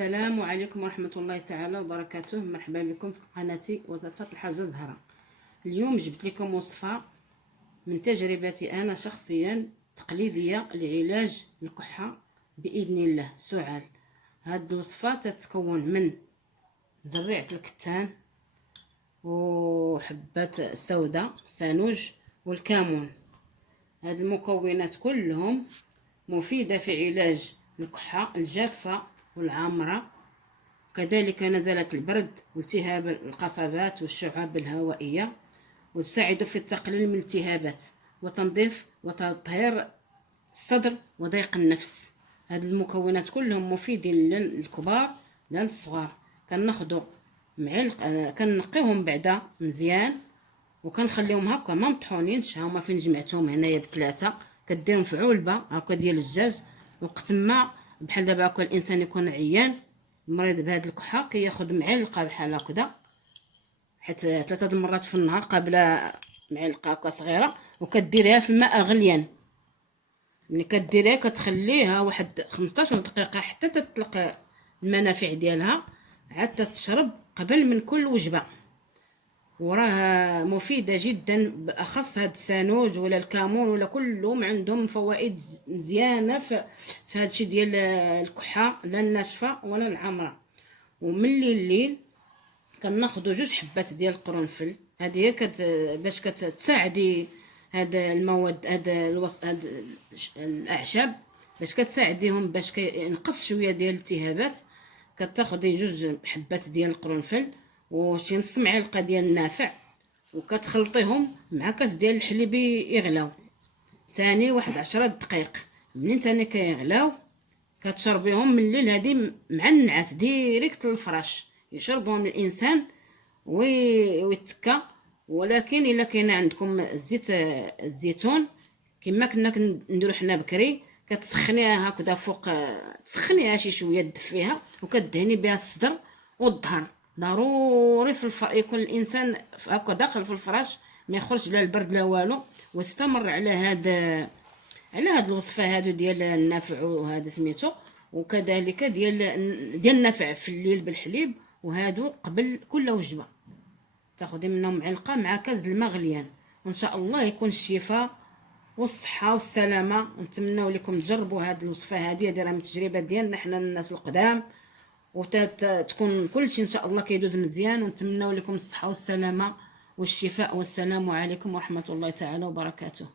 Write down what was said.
السلام عليكم ورحمة الله تعالى وبركاته. مرحبا بكم في قناتي وصفات الحاجة زهرة. اليوم جبت لكم وصفة من تجربتي أنا شخصيا تقليدية لعلاج الكحة بإذن الله السعال. هاد الوصفة تتكون من زريعة الكتان وحبات السوداء سانوج والكمون. هاد المكونات كلهم مفيدة في علاج الكحة الجافة والعامرة، كذلك نزلة البرد والتهاب القصبات والشعاب الهوائية، وتساعد في التقليل من الالتهابات وتنظيف وتطهير الصدر وضيق النفس. هاد المكونات كلهم مفيدين للكبار لا للصغار. كناخدو معلقه كنقيهم بعدا مزيان وكنخليهم هكا ما مطحونينش. هما فين جمعتهم هنايا بثلاثه، كديرهم في علبه هكا ديال الزجاج. وقت ما بحال دابا هكا الانسان يكون عيان مريض بهاد الكحه كياخذ معلقه بحال هكذا، حيت 3 المرات في النهار قبل معلقه هكا صغيره، وكديريها في الماء غليان. ملي كديريها كتخليها واحد 15 دقيقه حتى تطلق المنافع ديالها، عاد تشرب قبل من كل وجبه. وراها مفيده جدا، باخص هاد السانوج ولا الكمون ولا كلهم عندهم فوائد مزيانه في هادشي ديال الكحه، لا الناشفه ولا العامره. وملي الليل كناخذوا 2 حبات ديال القرنفل. هذه هي باش كتساعدي هاد المواد هاد الاعشاب باش كتساعديهم باش كينقص شويه ديال الالتهابات. كتاخذي 2 حبات ديال القرنفل وشي نص معلقه ديال النافع، وكتخلطيهم مع كاس ديال الحليب يغلاو ثاني واحد 10 دقائق. منين ثاني كيغلاو كتشربيهم من الليل هادي مع النعاس ديريكت للفراش، يشربهم الانسان ويتكا. ولكن الا كاين عندكم زيت الزيتون كما كنا كنديرو حنا بكري، كتسخنيها هكذا فوق، تسخنيها شي شويه تدفيها وكدهني بها الصدر والظهر. ضروري يكون الانسان هكا داخل في الفراش، ما يخرج لا البرد لا والو، واستمر على هاد الوصفه هادو ديال النافع وهذا سميتو، وكذلك ديال النافع في الليل بالحليب. وهادو قبل كل وجبه تاخذي منهم معلقه مع كاس الماء غليان. وان شاء الله يكون الشفاء والصحه والسلامه. ونتمنوا لكم تجربوا هاد الوصفه هذه دايره من التجربه ديالنا حنا الناس القدام، وتكون كلشي ان شاء الله كيدوز مزيان. ونتمنوا لكم الصحه والسلامه والشفاء. والسلام عليكم ورحمه الله تعالى وبركاته.